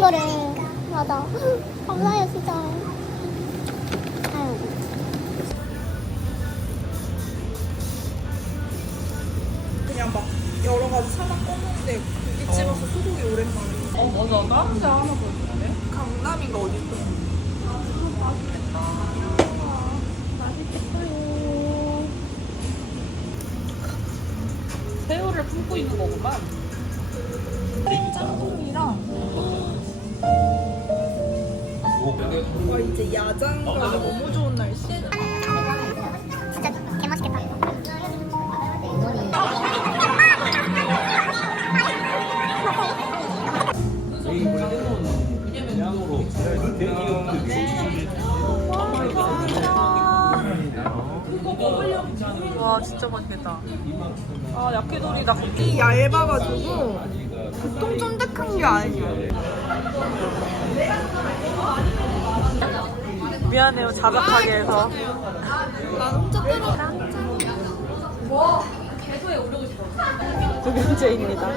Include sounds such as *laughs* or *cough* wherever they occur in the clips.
거를 맞아. *laughs* 감사해요 진짜 와 진짜 맛있겠다. 아 야끼돌이다. 이 얇아가지고 보통 쫀득한 게 아니에요. 미안해요 자작하게 해서. 난 혼자 때려. 두 번째입니다.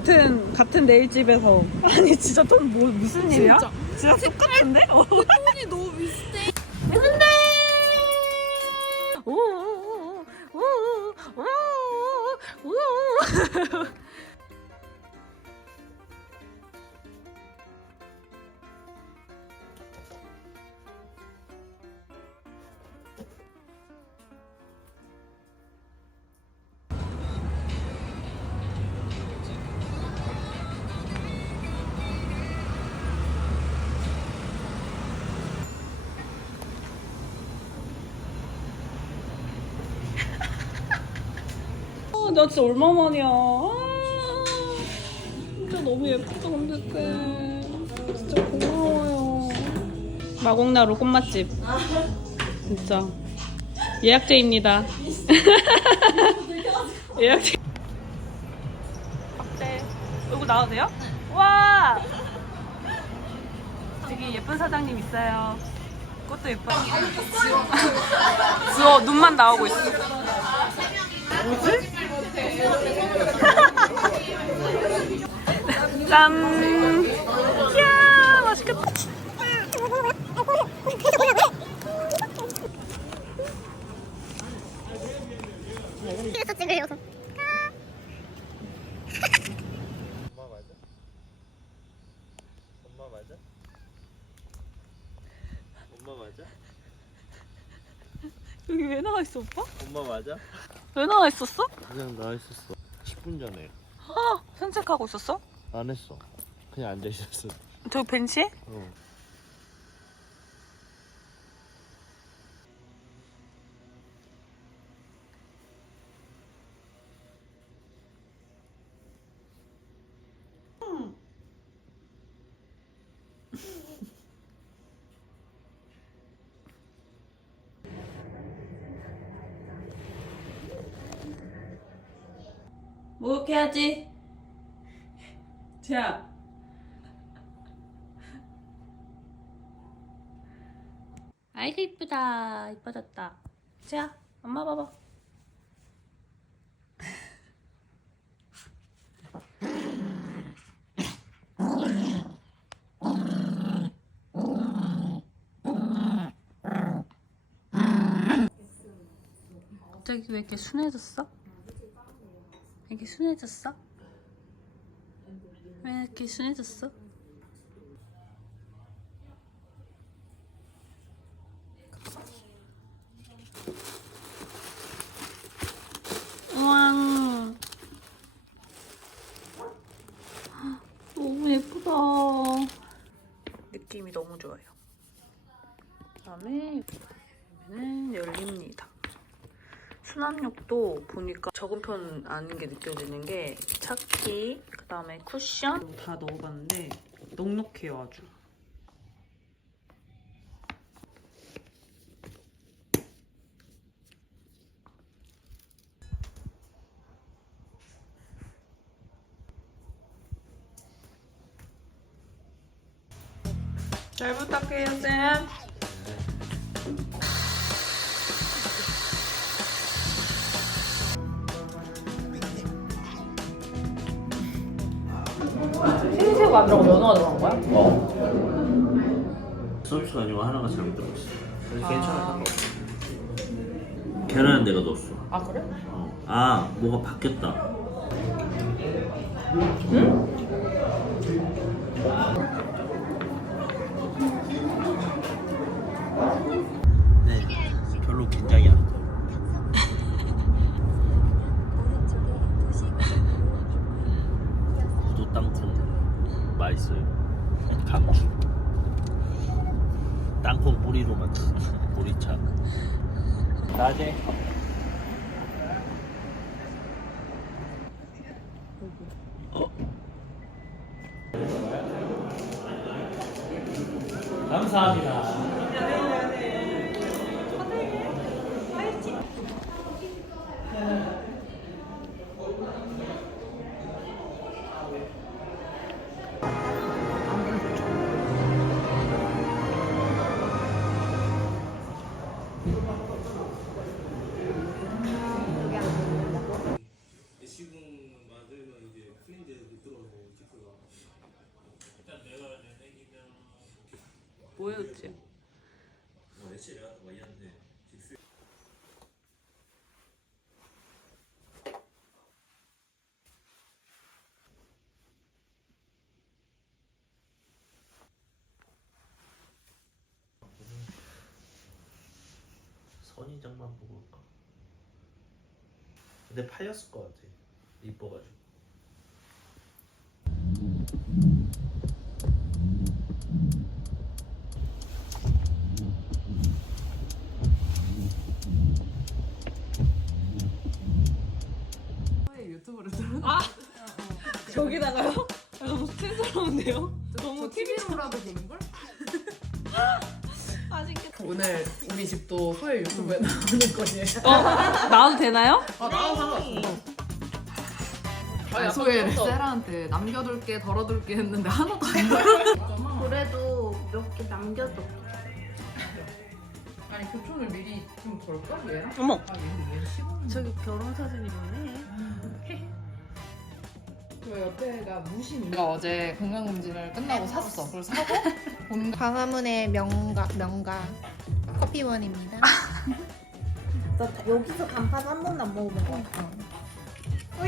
같은 같은 네일집에서 *laughs* 아니 진짜 돈 뭐, 무슨 일이야? 진짜, 똑같은데? 어. *laughs* 톤이 너무 비슷해. 근데 오오오오오오오 나 진짜 얼마만이야. 아, 진짜 너무 예쁘다, 근데. 진짜 고마워요. 마곡나루 꽃맛집. 진짜. 예약제입니다. *laughs* 예약제. 어때? 얼굴 나와도 돼요? 와! 되게 예쁜 사장님 있어요. 꽃도 예뻐요. 지워, 눈만 나오고 있어. *laughs* 짠! 이야, 맛있겠다. 그래서 찍으려고 엄마 맞아? 엄마 맞아? 엄마 맞아? 여기 왜 나와 있어, 오빠? 엄마 맞아? 왜 나와 있었어? 그냥 나와 있었어 10분 전에 아, 산책하고 있었어? 안 했어 그냥 앉아 있었어 저기 벤치에? 어. 목욕해야지. 자. 아이고 이쁘다. 이뻐졌다. 자, 엄마 봐봐. 갑자기 왜 이렇게 순해졌어? 이렇게 순해졌어? 왜 이렇게 순해졌어? 우와 너무 예쁘다 느낌이 너무 좋아요 그다음에 여기는 열립니다 수납력도 보니까 적은 편 아닌 게 느껴지는 게 차키, 그 다음에 쿠션 다 넣어봤는데 넉넉해요 아주. 잘 부탁해요 쌤. 서비스가 안 들어가고 면허가 들어간 거야? 어. 서비스가 아니고 하나가 잘못 들어갔어. 그래서 괜찮아 상관없어. 계란은 내가 넣었어. 아 그래? 어. 아 뭐가 바뀌었다. 네, 별로 긴장이 안 돼. 구도 땅콩 맛있어요. 감주. 땅콩 뿌리로 만든 보리차. 낮에 어. 뭐였지? 선인장만 보고 올까? 근데 팔렸을 것 같아. 이뻐가지고. 유튜브를 들어. *laughs* 저기다가요? 아, 너무 스트레스러운데요? 너무 TV로라도 보는 걸? 아쉽게 오늘 우리 집도 소혜 유튜브에 나오는 거지. *laughs* 어? 나와도 되나요? 아 나도 상관없어. 아니 소혜를 세라한테 남겨둘게 덜어둘게 했는데 하나도 안 덜어. *laughs* 그래도 몇 개 남겨둬. 아니 교촌을 미리 좀 걸까 얘랑? 어머 아 얘는 얘 시골. 저기 결혼 사진이네 저 옆에가 무신. 내가 어제 건강검진을 끝나고 샀어. 그걸 사고 본 광화문의 명가 명가 커피원입니다. 나 여기서 간판 한 번도 안 먹어본 것 같아.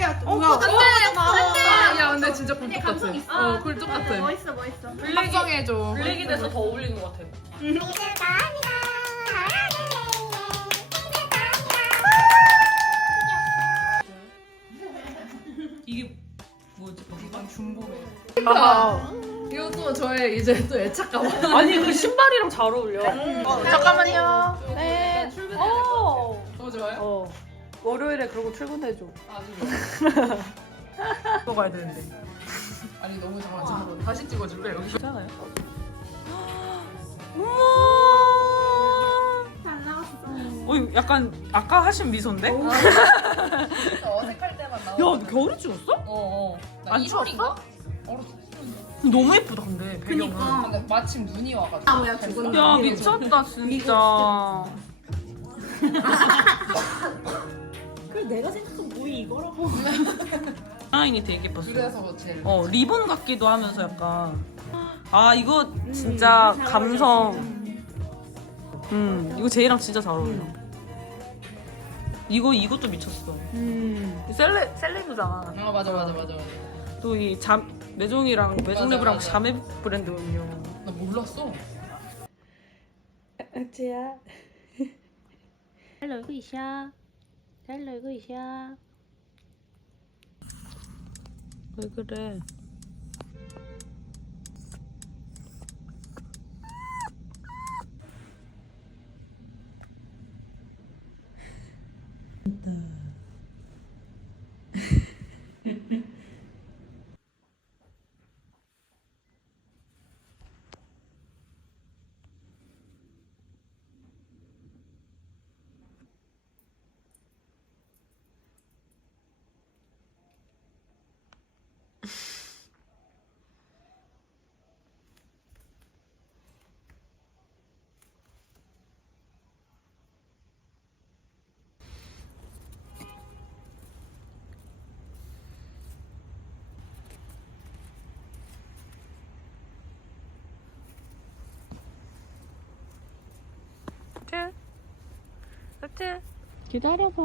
야, 어, 뭐야? 아, 야 근데 진짜 굴뚝 같아. 어 굴뚝 같아. 멋있어, 멋있어. 합성해줘. 블랙이 돼서 더 어울리는 것 같아 이게 중복에. 아, 이것도 저의 이제 또 애착 가방. 아니 그 신발이랑 잘 어울려 어, 잠깐만요. 네 어. 너무 좋아요? 어 월요일에 그러고 출근해줘 아주 좋아. 또 가야 되는데 아니 너무 잠깐 잠깐 다시 찍어줄래 여기? 괜찮아요? *gasps* 우와 잘 나왔어. 어 약간 아까 하신 미소인데? 야 어색할 때만 나와. 너 겨울에 찍었어? 어 어. 나안 1월인가? 어 너무 예쁘다 근데 배경은 근데 마침 눈이 와가지고. 아, 뭐야, 죽었네. 야 미쳤다 진짜 그래 내가 생각한 뭐이 이거라고. 디자인이 되게 예뻤어 그래서 제일. 어 리본 같기도 하면서 약간 아 이거 진짜 감성 음 이거 제이랑 진짜 잘 어울려 이거 이것도 미쳤어 음. 셀레 셀레브잖아 아 맞아 맞아 맞아 맞아. 또 이 잠 매종이랑 매종랩이랑 자매 브랜드 음료. 나 몰랐어. 아지야. 잘 놀고 있어. 잘 놀고 이샤. 왜 그래? 하트 기다려봐.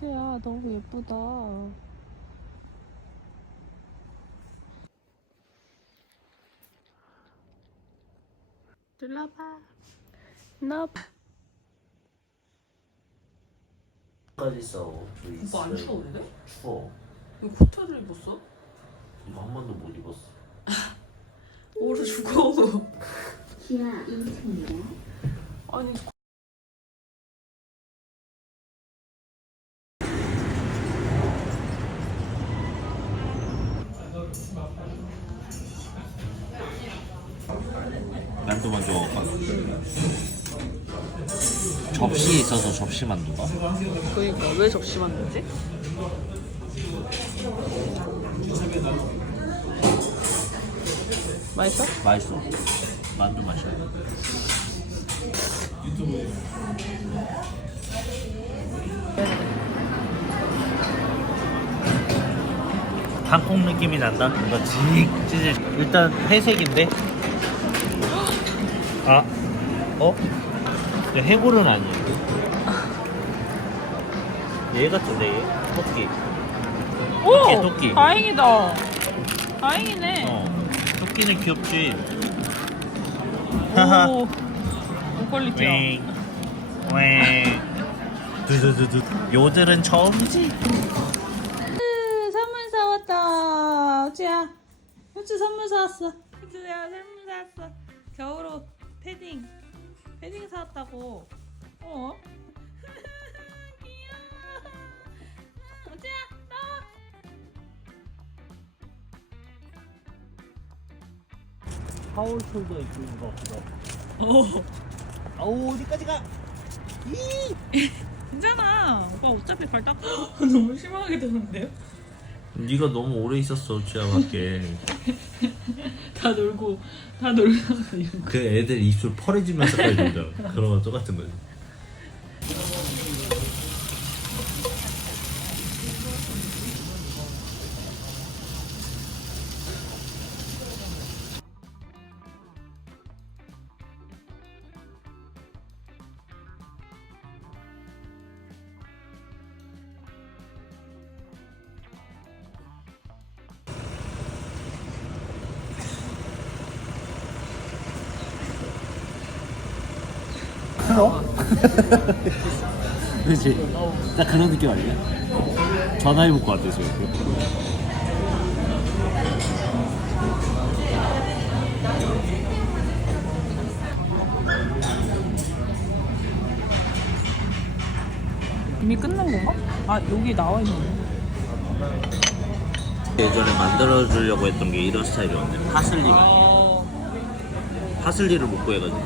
쟤야 너무 예쁘다. 눌러봐. 너 까지 싸워. 오빠 안 추운데? 추워. 이거 코트를 입었어? 이거 한 번도 못 입었어. *laughs* 얼어 죽어 *laughs* 기아 2층입니다. 아니 만두 먼저 먹어봐. 접시에 있어서 접시 만두가? 그니까 왜 접시 만들지? 맛있어? 맛있어. 만두 맛이야. 한국 느낌이 난다. 뭔가 직 찢을. 일단 회색인데. 아, 어? 근데 해골은 아니에요. 얘 같은데 얘? 토끼. 오! 토끼. 다행이다 다행이네 어. 토끼는 귀엽지. 하하. 오 고퀄리티야 웽. 웽. 두두두두. 요들은 처음이지. 선물 사왔다 우지야 우지 선물 사왔어 우지야 선물 사왔어 겨울옷 패딩 패딩 사왔다고 어? *laughs* 귀여워 우지야 나와 하울솔도 입고 있는 것 같기도 하고. 어 아우, 어디까지 가? 괜찮아 오빠 어차피 발 닦고 *laughs* 너무 심하게 되는데요? 네가 너무 오래 있었어, 지하 밖에. *laughs* 다 놀고 다 놀면서 이런 그 애들 입술 펄해지면서까지 놀잖아. 그런 거 똑같은 거지. 그렇지. *laughs* 딱 그런 느낌 아니야? 전화해볼 것 같아, 지금. 이미 끝난 건가? 아 여기 나와 있는 거 예전에 만들어주려고 했던 게 이런 스타일이었는데 파슬리가 어... 파슬리를 못 구해가지고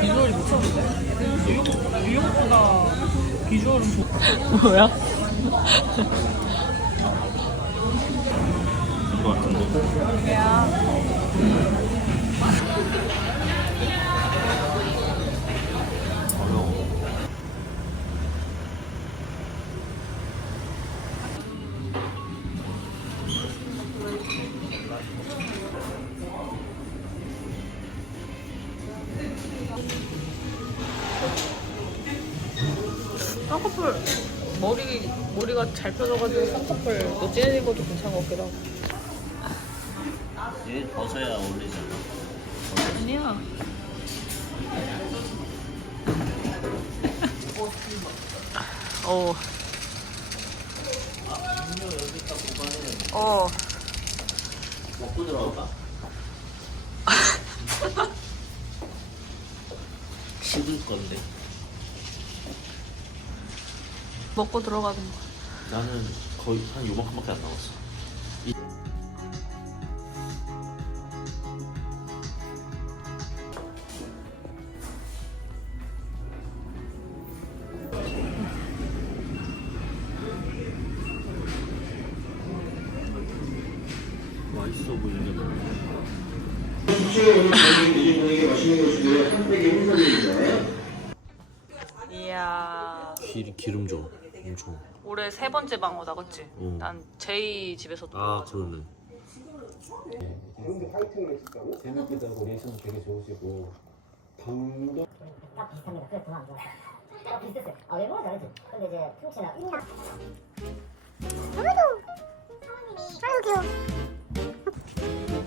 비주얼이 미쳤는데? 뉴욕, 뉴욕보다 비주얼은 좋... 뭐야? 같은데 어려워 쌍꺼풀 머리, 머리가 잘 펴져가지고 쌍꺼풀 너 찌는 것도 괜찮은 것 같기도 하고 얘 벗어야 어울리잖아 아니야 *laughs* 어. 어. 먹고 들어갈까? *laughs* 식을 건데 먹고 들어가는 거. 나는 거의 한 요만큼밖에 안 남았어 맛있어 보이는 이야. 기, 기름 줘 엄청 올해 세 번째 방어다, 그치? 응. 난 제이 집에서 아 놀아가지고. 그러네. 재밌기도 하고 리액션도 되게 좋으시고 방도 딱 비슷합니다. 그래서 더안 좋았어요. 딱 비슷했어요. 아, 외모는 다르지. 근데 이제 풍 씨나 인물 아